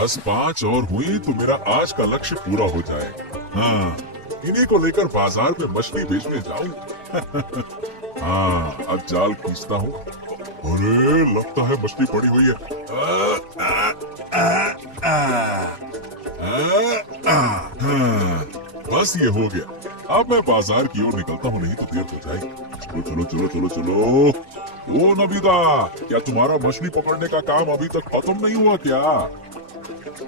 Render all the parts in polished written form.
बस 5 और हुई तो मेरा आज का लक्ष्य पूरा हो जाएगा। हाँ, इन्हीं को लेकर बाजार में मछली बेचने जाऊं। हाँ, अब जाल खींचता हूँ। अरे लगता है मछली पड़ी हुई है। बस ये हो गया। अब मैं बाजार की ओर निकलता हूँ, नहीं तो देर हो जाएगी। चलो चलो चलो चलो चलो। ओ नबीदा, क्या तुम्हारा मछली पकड़ने का काम अभी तक खत्म नहीं हुआ क्या?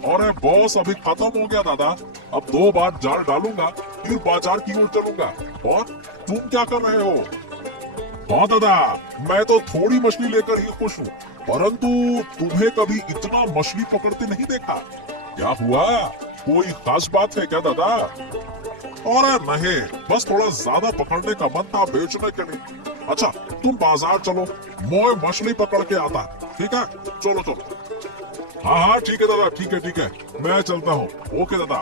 अरे बॉस, अभी खत्म हो गया दादा। अब 2 बार जाल डालूंगा, फिर बाजार की ओर चलूंगा। और तुम क्या कर रहे हो? हाँ दादा, मैं तो थोड़ी मछली लेकर ही खुश हूँ, परंतु तुम्हें कभी इतना मछली पकड़ते नहीं देखा। क्या हुआ? कोई खास बात है क्या दादा? अरे नहीं, बस थोड़ा ज्यादा पकड़ने का मन था बेचने के लिए। अच्छा, तुम बाजार चलो, मैं मछली पकड़ के आता। ठीक है, चलो चलो। हाँ हाँ ठीक है दादा, ठीक है ठीक है, मैं चलता हूँ। ओके दादा।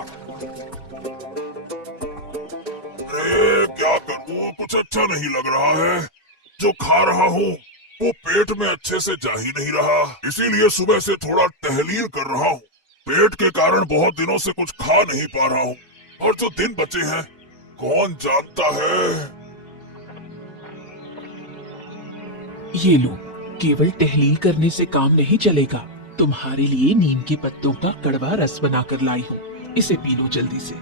अरे क्या करूँ, कुछ अच्छा नहीं लग रहा है। जो खा रहा हूँ वो पेट में अच्छे से जा ही नहीं रहा, इसीलिए सुबह से थोड़ा टहलील कर रहा हूँ। पेट के कारण बहुत दिनों से कुछ खा नहीं पा रहा हूँ, और जो दिन बचे हैं कौन जानता है। ये लो, केवल टहलील करने से काम नहीं चलेगा। तुम्हारे लिए नीम के पत्तों का कड़वा रस बनाकर लाई हूँ, इसे पी लो जल्दी से।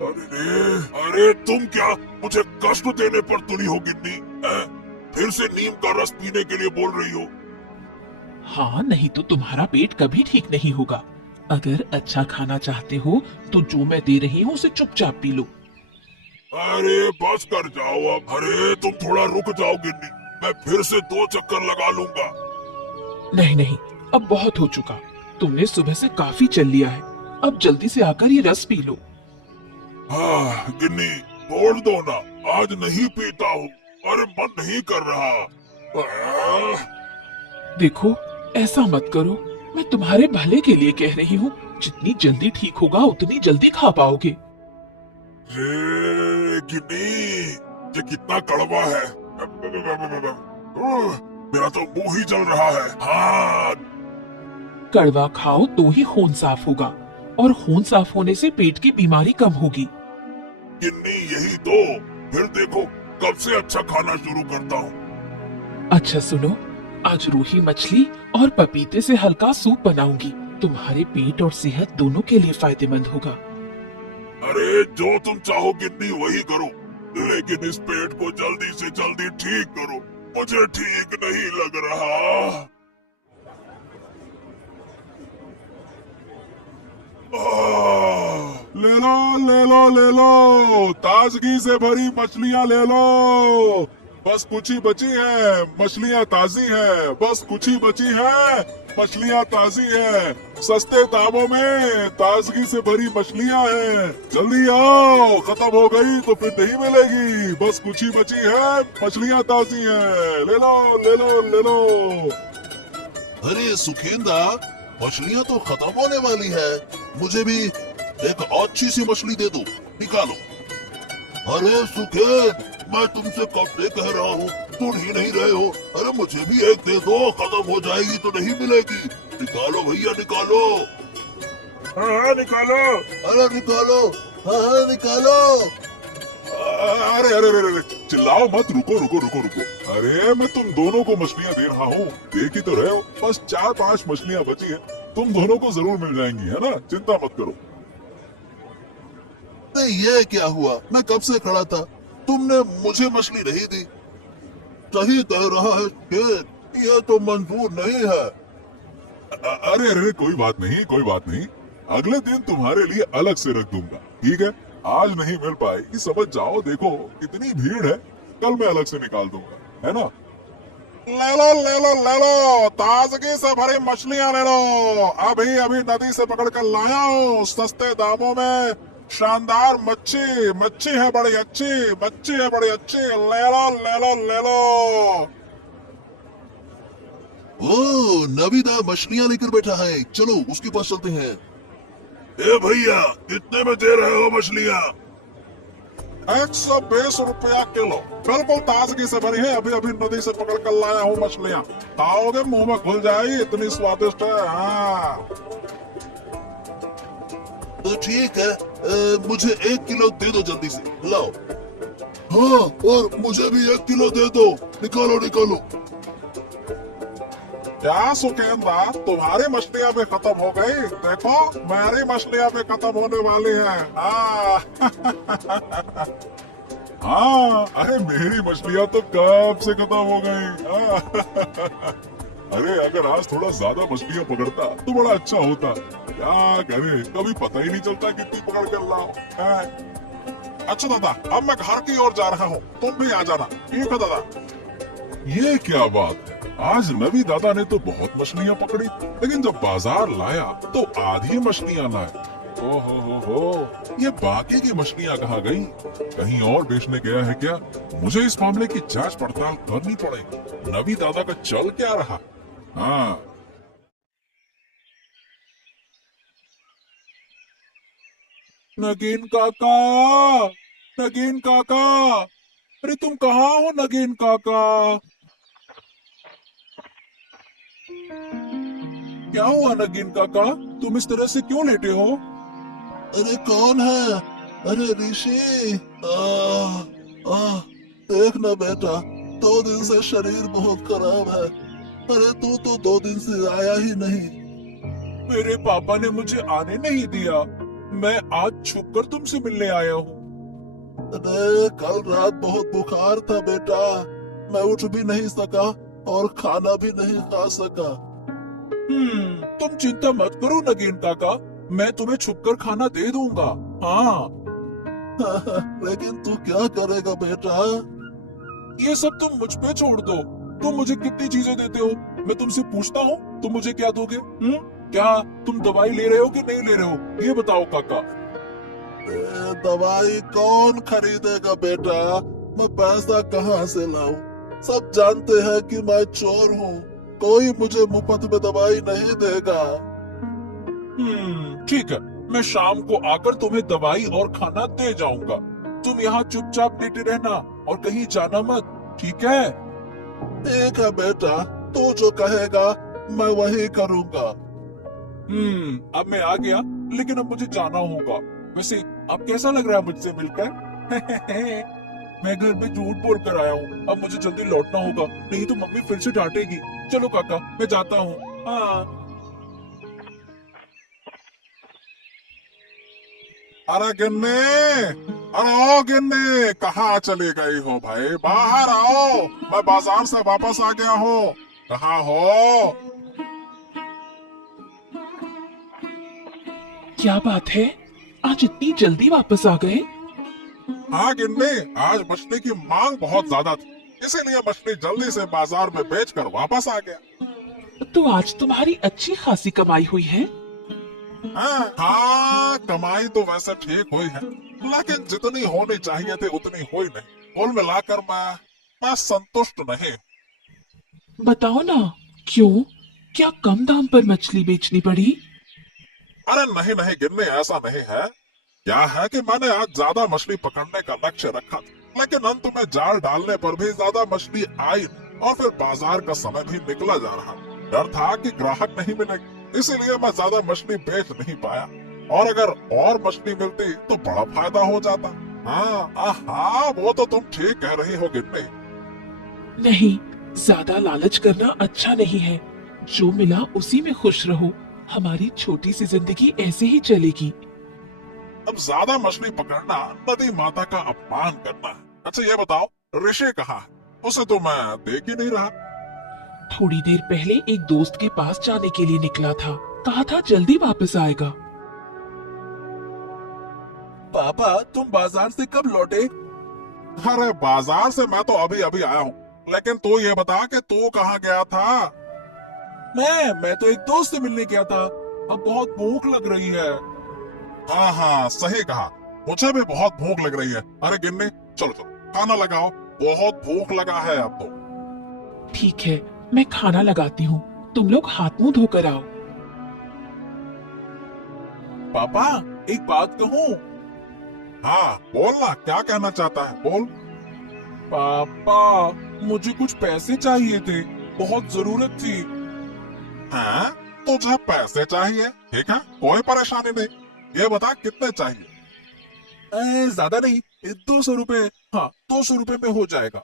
अरे अरे, तुम क्या मुझे कष्ट देने पर तुली हो गिन्नी? फिर से नीम का रस पीने के लिए बोल रही हो? हाँ, नहीं तो तुम्हारा पेट कभी ठीक नहीं होगा। अगर अच्छा खाना चाहते हो तो जो मैं दे रही हूँ उसे चुपचाप पी लो। अरे बस कर जाओ अब। अरे तुम थोड़ा रुक जाओ गिन्नी, मैं फिर से 2 चक्कर लगा लूंगा। नहीं नहीं, अब बहुत हो चुका। तुमने सुबह से काफी चल लिया है, अब जल्दी से आकर ये रस पी लो। हाँ गिन्नी, छोड़ दो ना, आज नहीं पीता हूँ। अरे मन नहीं कर रहा। देखो, ऐसा मत करो, मैं तुम्हारे भले के लिए कह रही हूँ। जितनी जल्दी ठीक होगा उतनी जल्दी खा पाओगे। ये गिन्नी, ये कितना कड़वा है। मेरा तो मुंह ही जल रहा है। हाँ, कड़वा खाओ तो ही खून साफ होगा, और खून साफ होने से पेट की बीमारी कम होगी। गिन्नी यही तो, फिर देखो कब से अच्छा खाना शुरू करता हूँ। अच्छा सुनो, आज रूही मछली और पपीते से हल्का सूप बनाऊंगी। तुम्हारे पेट और सेहत दोनों के लिए फायदेमंद होगा। अरे जो तुम चाहो गिन्नी वही करो, लेकिन इस पेट को जल्दी से जल्दी ठीक करो, मुझे ठीक नहीं लग रहा। ले लो ले लो ले लो, ताजगी से भरी मछलियाँ ले लो। बस कुछ ही बची है, मछलियाँ ताजी है। बस कुछ ही बची है, मछलियाँ ताजी है। सस्ते दामों में ताजगी से भरी मछलियाँ हैं। जल्दी आओ, खत्म हो गई तो फिर नहीं मिलेगी। बस कुछ ही बची है, मछलियाँ ताजी हैं। ले लो ले लो ले लो। अरे सुखेंदा, मछलियाँ तो खत्म होने वाली है, मुझे भी एक अच्छी सी मछली दे दो, निकालो। अरे सुखेंद, मैं तुमसे कब से कह रहा हूँ, सुन ही नहीं रहे हो। अरे मुझे भी एक दे दो, खत्म हो जाएगी तो नहीं मिलेगी। निकालो भैया निकालो। हाँ निकालो। अरे निकालो, हाँ निकालो। अरे अरे अरे अरे, चिल्लाओ मत, रुको रुको रुको रुको। अरे मैं तुम दोनों को मछलियाँ दे रहा हूँ, देख ही तो रहे हो। बस 4-5 मछलियाँ बची हैं, तुम दोनों को जरूर मिल जाएंगी, है ना? चिंता मत करो। नहीं ये क्या हुआ, मैं कब से खड़ा था, तुमने मुझे मछली नहीं दी। सही कह रहा है सुखेंद, ये तो मंजूर नहीं है। अरे अरे, कोई बात नहीं कोई बात नहीं, अगले दिन तुम्हारे लिए अलग से रख दूंगा। ठीक है, आज नहीं मिल पाएगी, समझ जाओ। देखो इतनी भीड़ है, कल मैं अलग से निकाल दूंगा, है ना? ले लो ले लो ले लो, ताजगी से भरी मछलियाँ ले लो। अभी अभी नदी से पकड़ कर लाया हूँ, सस्ते दामों में। शानदार मच्छी, मच्छी है बड़ी अच्छी, मच्छी है बड़ी अच्छी। ले लो ले लो ले लो। ओ नबीदा मछलियाँ लेकर बैठा है, चलो उसके पास चलते हैं। ए भैया, कितने में दे रहे हो मछलियाँ? 120 रुपया किलो, बिल्कुल ताजगी से भरी है। अभी अभी नदी से पकड़ कर लाया हूँ मछलियाँ, खाओगे मुंह में घुल जाएगी, इतनी स्वादिष्ट है। हाँ तो ठीक है, मुझे 1 किलो दे दो जल्दी से, लाओ। हाँ, और मुझे भी 1 किलो दे दो, निकालो निकालो। क्या सुकेंदा, तुम्हारी मछलियां भी खत्म हो गई? देखो मेरी मछलियां भी खत्म होने वाली हैं। हाँ, अरे मेरी मछलियां तो कब से खत्म हो गई। अरे अगर आज थोड़ा ज्यादा मछलियां पकड़ता तो बड़ा अच्छा होता। क्या करे, कभी पता ही नहीं चलता कितनी पकड़ कर लाओ। अच्छा दादा, अब मैं घर की ओर जा रहा हूँ, तुम भी आ जाना। ठीक है दादा। ये क्या बात है, आज नबी दादा ने तो बहुत मछलियां पकड़ी, लेकिन जब बाजार लाया तो आधी मछलियां लाए। हो, ये बाकी की मछलियां कहाँ गई? कहीं और बेचने गया है क्या? मुझे इस मामले की जांच पड़ताल करनी पड़ेगी। नबी दादा का चल क्या रहा? हाँ, नगीन काका, नगीन काका, अरे तुम कहाँ हो नगीन काका? क्या हुआ नगीन काका, तुम इस तरह से क्यों लेटे हो? अरे कौन है? अरे ऋषि, देख ना बेटा, 2 दिन से शरीर बहुत खराब है। अरे तू तो 2 दिन से आया ही नहीं। मेरे पापा ने मुझे आने नहीं दिया, मैं आज छुपकर तुमसे मिलने आया हूँ। अरे कल रात बहुत बुखार था बेटा, मैं उठ भी नहीं सका और खाना भी नहीं खा सका। तुम चिंता मत करो नगीन काका, मैं तुम्हें छुपकर खाना दे दूंगा। हाँ। लेकिन तू क्या करेगा बेटा? ये सब तुम मुझ पे छोड़ दो। तुम मुझे कितनी चीजें देते हो, मैं तुमसे पूछता हूँ, तुम मुझे क्या दोगे? क्या तुम दवाई ले रहे हो कि नहीं ले रहे हो, ये बताओ काका। दवाई कौन खरीदेगा बेटा, मैं पैसा कहाँ से लाऊं? सब जानते हैं कि मैं चोर हूँ, कोई मुझे मुफ्त में दवाई नहीं देगा। ठीक है, मैं शाम को आकर तुम्हें दवाई और खाना दे जाऊंगा। तुम यहाँ चुपचाप लेटे रहना और कहीं जाना मत, ठीक है? ठीक है बेटा, तू जो कहेगा मैं वही करूँगा। अब मैं आ गया, लेकिन अब मुझे जाना होगा। वैसे अब कैसा लग रहा है मुझसे मिलकर? मैं घर में झूठ बोल कर आया हूँ, अब मुझे जल्दी लौटना होगा, नहीं तो मम्मी फिर से डांटेगी। चलो काका, मैं जाता हूँ। हाँ। अरे गिन्नी, अरे ओ गिन्नी, कहाँ चली गई हो भाई? बाहर आओ, मैं बाजार से वापस आ गया हूँ। कहाँ हो? क्या बात है, आज इतनी जल्दी वापस आ गए? हाँ गिन्नी, आज मछली की मांग बहुत ज्यादा थी, इसीलिए मछली जल्दी से बाजार में बेचकर वापस आ गया। तो आज तुम्हारी अच्छी खासी कमाई हुई है? हाँ, कमाई तो वैसे ठीक हुई है, लेकिन जितनी होनी चाहिए थी उतनी हुई नहीं। कुल मिलाकर मैं संतुष्ट नहीं। बताओ ना, क्यों? क्या कम दाम पर मछली बेचनी पड़ी? अरे नहीं नहीं गिन्नी, ऐसा नहीं है। क्या है कि मैंने आज ज्यादा मछली पकड़ने का लक्ष्य रखा था, लेकिन अंत में जाल डालने पर भी ज्यादा मछली आई और फिर बाजार का समय भी निकला जा रहा। डर था कि ग्राहक नहीं मिलेंगे, इसीलिए मैं ज्यादा मछली बेच नहीं पाया। और अगर और मछली मिलती तो बड़ा फायदा हो जाता। हाँ, वो तो तुम ठीक कह रही हो गिन्नी। नहीं, ज्यादा लालच करना अच्छा नहीं है। जो मिला उसी में खुश रहो। हमारी छोटी सी जिंदगी ऐसे ही चलेगी। अब ज्यादा मछली पकड़ना नदी माता का अपमान करना है। अच्छा ये बताओ, ऋषि कहाँ है? उसे तो मैं देख ही नहीं रहा। थोड़ी देर पहले एक दोस्त के पास जाने के लिए निकला था, कहा था जल्दी वापस आएगा। पापा, तुम बाजार से कब लौटे? अरे बाजार से मैं तो अभी अभी आया हूँ, लेकिन तू ये बता कि तू कहाँ गया था? मैं तो एक दोस्त से मिलने गया था। अब बहुत भूख लग रही है। हाँ, सही कहा, मुझे भी बहुत भूख लग रही है। अरे गिन्नी, चलो चलो खाना लगाओ, बहुत भूख लगा है अब तो। ठीक है, मैं खाना लगाती हूँ, तुम लोग हाथ मुंह धोकर आओ। पापा, एक बात कहूँ? हाँ बोलना, क्या कहना चाहता है, बोल। पापा, मुझे कुछ पैसे चाहिए थे, बहुत जरूरत थी। हाँ, तुझे पैसे चाहिए? ठीक है, कोई परेशानी नहीं, ये बता कितने चाहिए? ज्यादा नहीं, 200 रुपए। हाँ, 200 रुपए में हो जाएगा।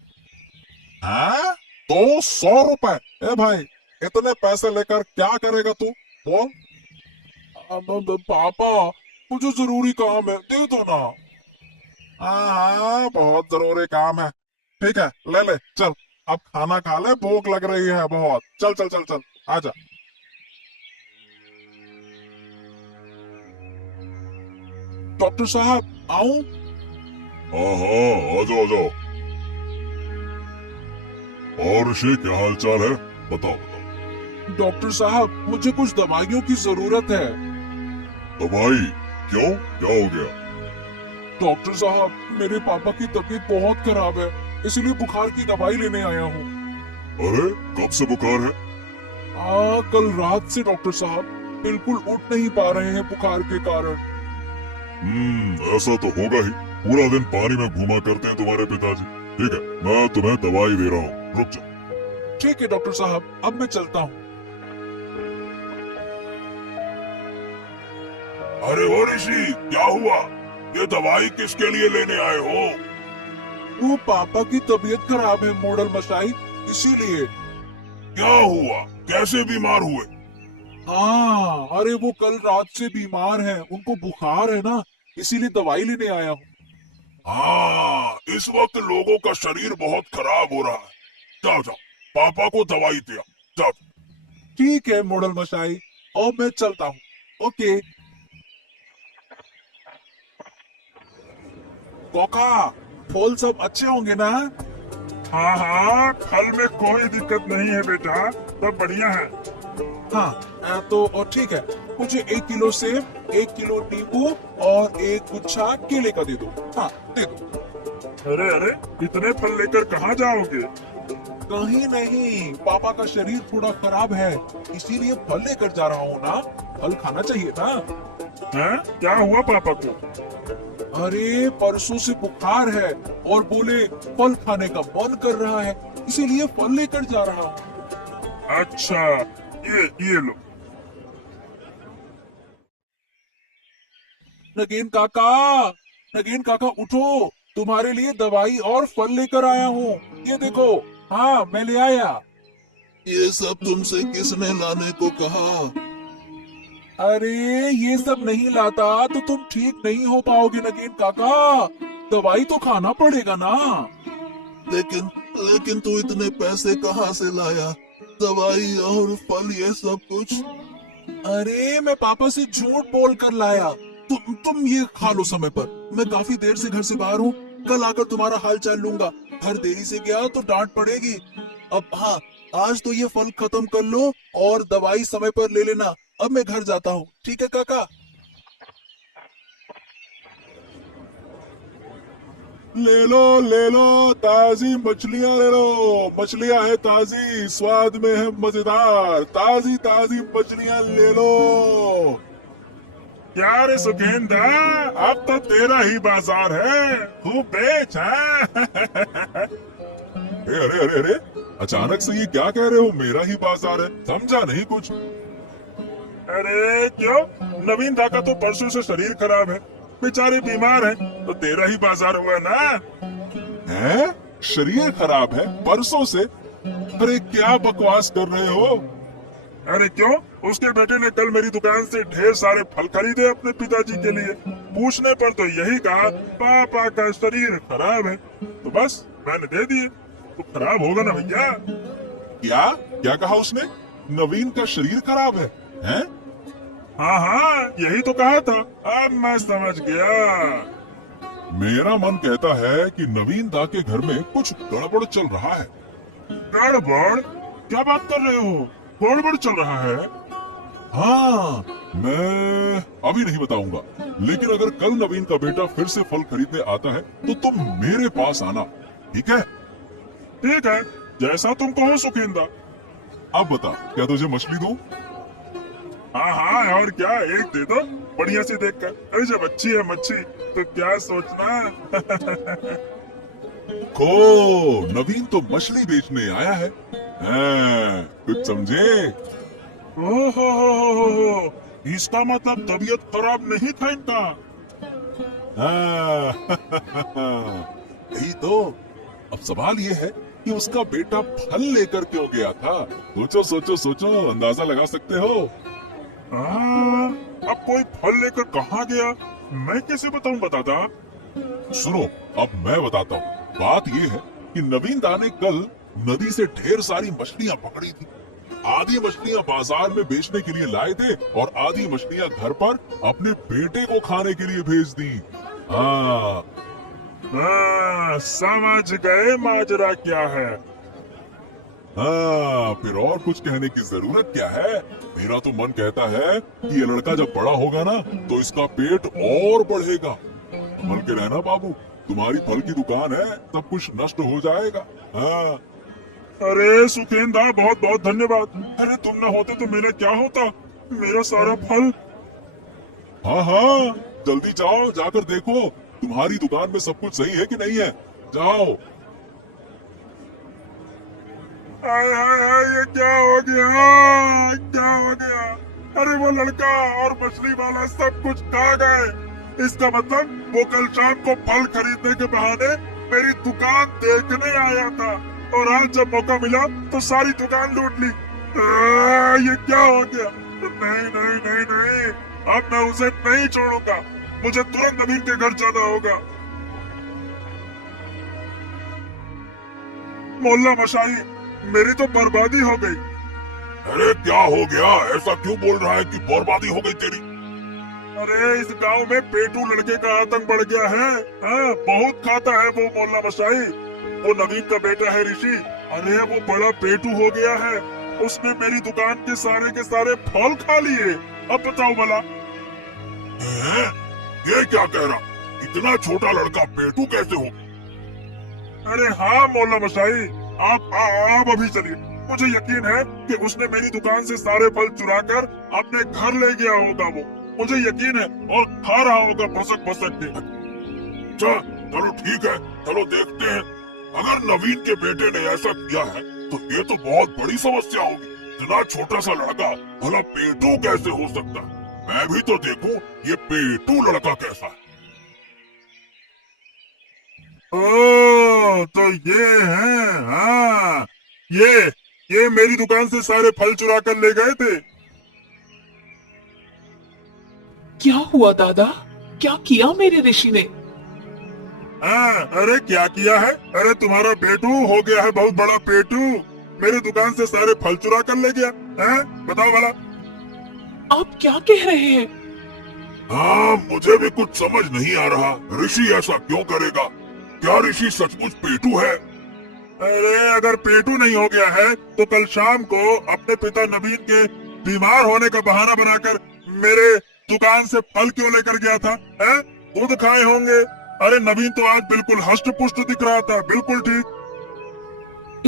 हाँ, 200 रुपए? ए भाई, इतने पैसे लेकर क्या करेगा तू? बोल। पापा, मुझे जरूरी काम है, दे दो ना। हाँ हाँ, बहुत जरूरी काम है। ठीक है, ले ले, चल। अब खाना खा ले, भूख लग रही है बहुत। चल चल चल चल, आजा। डॉक्टर साहब, आऊं? हाँ हाँ, आ जाओ आ जाओ। और ऋषि, क्या हाल चाल है? बताओ बताओ। डॉक्टर साहब, मुझे कुछ दवाइयों की जरूरत है। दवाई? क्यों, क्या हो गया? डॉक्टर साहब, मेरे पापा की तबीयत बहुत खराब है, इसलिए बुखार की दवाई लेने आया हूँ। अरे, कब से बुखार है? कल रात से डॉक्टर साहब, बिल्कुल उठ नहीं पा रहे हैं बुखार के कारण। ऐसा तो होगा ही। पूरा दिन पानी में घूमा करते हैं तुम्हारे पिताजी। ठीक है, मैं तुम्हें दवाई दे रहा हूँ, रुक जाओ। ठीक है डॉक्टर साहब, अब मैं चलता हूँ। अरे ओ ऋषि, क्या हुआ? ये दवाई किसके लिए लेने आए हो? वो पापा की तबीयत खराब है मोड़ल मशाई, इसीलिए। क्या हुआ? कैसे बीमार हुए? हाँ, अरे वो कल रात से बीमार हैं, उनको बुखार है ना, इसीलिए दवाई लेने आया हूँ। हाँ, इस वक्त लोगों का शरीर बहुत खराब हो रहा है। जाओ जाओ, पापा को दवाई दिया, जाओ। ठीक है मोड़ल मशाई, और मैं चलता हूँ। ओके। कोका, फूल सब अच्छे होंगे ना? हाँ हाँ, फल में कोई दिक्कत नहीं है बेटा, सब बढ़िया है। हाँ, तो ठीक है, मुझे 1 किलो सेब, 1 किलो नींबू और 1 गुच्छा केले का दे दो। हाँ, दे दो। अरे अरे, इतने फल लेकर कहाँ जाओगे? कहीं नहीं, पापा का शरीर थोड़ा खराब है, इसीलिए फल लेकर जा रहा हूँ ना। फल खाना चाहिए ना। हैं? क्या हुआ पापा को? अरे परसों से बुखार है और बोले फल खाने का मन कर रहा है, इसीलिए फल लेकर जा रहा हूँ। अच्छा, ये लो। नगेन काका, नगेन काका उठो, तुम्हारे लिए दवाई और फल लेकर आया हूँ। ये देखो, हाँ मैं ले आया। ये सब तुमसे किसने लाने को कहा? अरे ये सब नहीं लाता तो तुम ठीक नहीं हो पाओगे नगेन काका, दवाई तो खाना पड़ेगा ना। लेकिन लेकिन तू इतने पैसे कहाँ से लाया? दवाई और फल, ये सब कुछ? अरे मैं पापा से झूठ बोल कर लाया। तुम ये खा लो समय पर, मैं काफी देर से घर से बाहर हूँ, कल आकर तुम्हारा हाल चाल लूंगा। घर देरी से गया तो डांट पड़ेगी। अब हाँ, आज तो ये फल खत्म कर लो और दवाई समय पर ले लेना। अब मैं घर जाता हूँ, ठीक है काका? ले लो, ताजी मछलियाँ ले लो। मछलियाँ है ताजी, स्वाद में है मजेदार, ताजी ताजी मछलियाँ ले लो। क्या रे सुखेंदा, अब तो तेरा ही बाजार है, खूब बेच है। अरे अरे अरे, अचानक से ये क्या कह रहे हो? मेरा ही बाजार है, समझा नहीं कुछ। अरे क्यों, नवीन दा का तो परसों से शरीर खराब है, बेचारे बीमार हैं, तो तेरा ही बाजार हुआ ना। हैं? शरीर खराब है परसों से? अरे क्या बकवास कर रहे हो? अरे क्यों, उसके बेटे ने कल मेरी दुकान से ढेर सारे फल खरीदे अपने पिताजी के लिए। पूछने पर तो यही कहा पापा का शरीर खराब है, तो बस मैंने दे दिए। तो खराब होगा ना भैया। क्या क्या कहा उसने? नवीन का शरीर खराब है? हैं? हाँ हाँ, यही तो कहा था, अब मैं समझ गया। मेरा मन कहता है कि नवीन दा के घर में कुछ गड़बड़ चल रहा है। गड़बड़? क्या बात कर रहे हो? गड़बड़ चल रहा है? हाँ, मैं अभी नहीं बताऊंगा, लेकिन अगर कल नवीन का बेटा फिर से फल खरीदने आता है तो तुम मेरे पास आना, ठीक है? ठीक है, जैसा तुम कहो सुखेंदा। अब बता, क्या तुझे मछली दूं? हाँ हाँ, और क्या, एक दे दो बढ़िया सी देखकर। अरे जब अच्छी है मच्छी तो क्या सोचना। को नवीन तो मछली बेचने आया है। कुछ समझे? ओहो, इसका मतलब तबीयत खराब नहीं था इनका। यही तो। अब सवाल ये है कि उसका बेटा फल लेकर क्यों गया था। सोचो सोचो सोचो, अंदाजा लगा सकते हो। अब कोई फल लेकर कहाँ गया, मैं कैसे बताऊं बताता। सुनो, अब मैं बताता हूँ। बात ये है कि नवीन दा ने कल नदी से ढेर सारी मछलियाँ पकड़ी थी। आधी मछलियाँ बाजार में बेचने के लिए लाए थे और आधी मछलियाँ घर पर अपने बेटे को खाने के लिए भेज दी। हाँ, समझ गए माजरा क्या है। हाँ, फिर और कुछ कहने की जरूरत क्या है। मेरा तो मन कहता है कि ये लड़का जब बड़ा होगा ना तो इसका पेट और बढ़ेगा। फल के रहना बाबू, तुम्हारी फल की दुकान है, सब कुछ नष्ट हो जाएगा। हाँ। अरे सुखेंदा, बहुत बहुत धन्यवाद। अरे तुम न होते तो मेरा क्या होता, मेरा सारा फल। हाँ हाँ, जल्दी जाओ, जाकर देखो तुम्हारी दुकान में सब कुछ सही है कि नहीं है। जाओ। हाय हाय हाय, ये क्या हो गया, क्या हो गया। अरे वो लड़का और मछली वाला सब कुछ खा गए। इसका मतलब वो कल शाम को फल खरीदने के बहाने मेरी दुकान देखने आया था और आज जब मौका मिला तो सारी दुकान लूट ली। ये क्या हो गया। नहीं नहीं नहीं नहीं, अब मैं उसे नहीं छोड़ूंगा। मुझे तुरंत नवीन के घर जाना होगा। मोहल्ला मशाई, मेरी तो बर्बादी हो गई। अरे क्या हो गया, ऐसा क्यों बोल रहा है कि बर्बादी हो गई तेरी। अरे इस गांव में पेटू लड़के का आतंक बढ़ गया है। बहुत खाता है वो मोहल्ला मशाई। वो नवीन का बेटा है ऋषि। अरे वो बड़ा पेटू हो गया है। उसने मेरी दुकान के सारे फल खा लिए। अब बताओ भला। ये क्या कह रहा, इतना छोटा लड़का पेटू कैसे हो। अरे हाँ मोहल्ला मशाई, आप अभी चलिए। मुझे यकीन है कि उसने मेरी दुकान से सारे फल चुराकर अपने घर ले गया होगा। वो मुझे यकीन है, और खा रहा होगा भसक भसक के। चलो ठीक है, चलो देखते हैं। अगर नवीन के बेटे ने ऐसा किया है तो ये तो बहुत बड़ी समस्या होगी। इतना छोटा सा लड़का भला पेटू कैसे हो सकता है। मैं भी तो देखूं ये पेटू लड़का कैसा है। ओ, तो ये है। हाँ, ये मेरी दुकान से सारे फल चुरा कर ले गए थे। क्या हुआ दादा, क्या किया मेरे ऋषि ने। अरे क्या किया है। अरे तुम्हारा बेटू हो गया है बहुत बड़ा पेटू। मेरी दुकान से सारे फल चुरा कर ले गया है। बताओ भला। आप क्या कह रहे हैं। हाँ, मुझे भी कुछ समझ नहीं आ रहा। ऋषि ऐसा क्यों करेगा। क्या ऋषि सचमुच पेटू है। अरे अगर पेटू नहीं हो गया है तो कल शाम को अपने पिता नवीन के बीमार होने का बहाना बनाकर मेरे दुकान से फल क्यों लेकर गया था। खुद खाए होंगे। अरे नवीन तो आज बिल्कुल हष्ट पुष्ट दिख रहा था, बिल्कुल ठीक।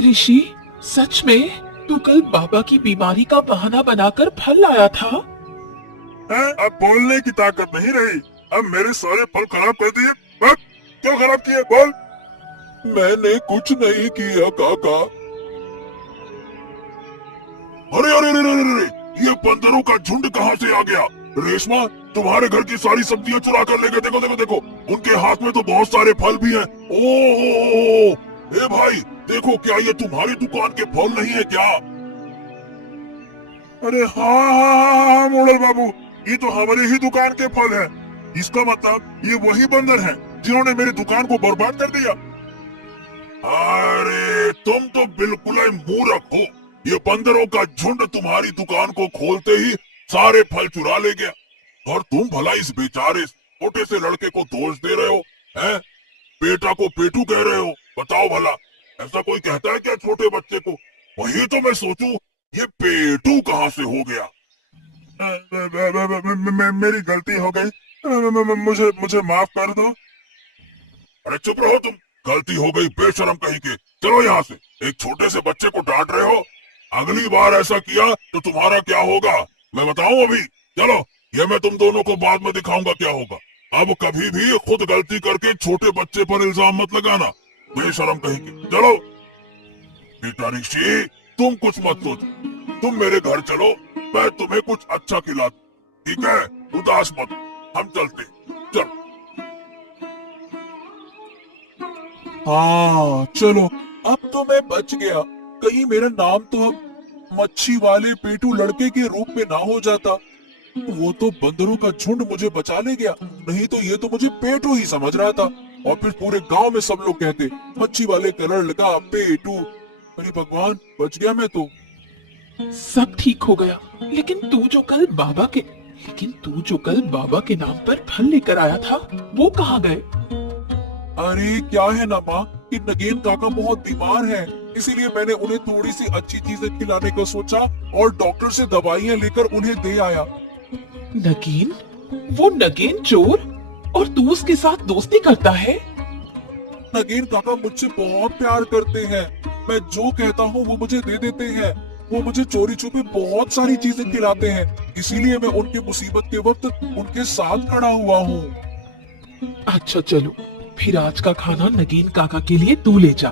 ऋषि, सच में तू कल बाबा की बीमारी का बहाना बनाकर फल लाया था। अब बोलने की ताकत नहीं रही। अब मेरे सारे फल खराब कर दिए। क्यों खराब किए, बोल। मैंने कुछ नहीं किया काका। अरे अरे अरे अरे अरे, ये बंदरों का झुंड कहाँ से आ गया। रेशमा, तुम्हारे घर की सारी सब्जियां चुरा कर ले गए। देखो देखो देखो, उनके हाथ में तो बहुत सारे फल भी हैं। ओ, ए भाई देखो, क्या ये तुम्हारी दुकान के फल नहीं है क्या। अरे हाँ मोड़ल बाबू, ये तो हमारी ही दुकान के फल है। इसका मतलब ये वही बंदर हैं जिन्होंने मेरी दुकान को बर्बाद कर दिया। अरे तुम तो बिल्कुल ही मूर्ख हो। ये बंदरों का झुंड तुम्हारी दुकान को खोलते ही सारे फल चुरा ले गया और तुम भला इस बेचारे छोटे से लड़के को दोष दे रहे हो। हैं? बेटा को पेटू कह रहे हो। बताओ भला, ऐसा कोई कहता है क्या छोटे बच्चे को। वही तो मैं सोचूं, ये पेटू कहाँ से हो गया। मेरी गलती हो गई। मुझे माफ कर दो। अरे चुप रहो तुम, गलती हो गई बेशरम कहीं के। चलो यहाँ से, एक छोटे से बच्चे को डांट रहे हो। अगली बार ऐसा किया तो तुम्हारा क्या होगा मैं बताऊं अभी। चलो, ये मैं तुम दोनों को बाद में दिखाऊंगा क्या होगा। अब कभी भी खुद गलती करके छोटे बच्चे पर इल्जाम मत लगाना, बेशरम कहीं के। चलो बेटा ऋषि, तुम कुछ मत सोचो, तुम मेरे घर चलो, मैं तुम्हें कुछ अच्छा खिला दूं। ठीक है, उदास मत, हम चलते, चल। हाँ चलो, अब तो मैं बच गया। कहीं मेरा नाम तो अब मच्छी वाले पेटू लड़के के रूप में ना हो जाता। वो तो बंदरों का झुंड मुझे बचा ले गया, नहीं तो ये तो मुझे पेटू ही समझ रहा था। और फिर पूरे गांव में सब लोग कहते मच्छी वाले का लड़का पेटू। अरे भगवान, बच गया मैं तो। सब ठीक हो गया, लेकिन तू जो कल बाबा के नाम पर फल लेकर आया था, वो कहाँ गए? अरे क्या है ना माँ कि नगेन काका बहुत बीमार है, इसीलिए मैंने उन्हें थोड़ी सी अच्छी चीजें खिलाने का सोचा और डॉक्टर से दवाइयाँ लेकर उन्हें दे आया। नगीन? वो नगीन चोर? और तू उसके साथ दोस्ती करता है? नगेन काका मुझसे बहुत प्यार करते हैं। मैं जो कहता हूँ वो मुझे दे देते हैं। वो मुझे चोरी छुपे बहुत सारी चीजें खिलाते हैं, इसीलिए मैं उनकी मुसीबत के वक्त उनके साथ खड़ा हुआ हूँ। अच्छा चलो, फिर आज का खाना नगीन काका के लिए तू ले जा।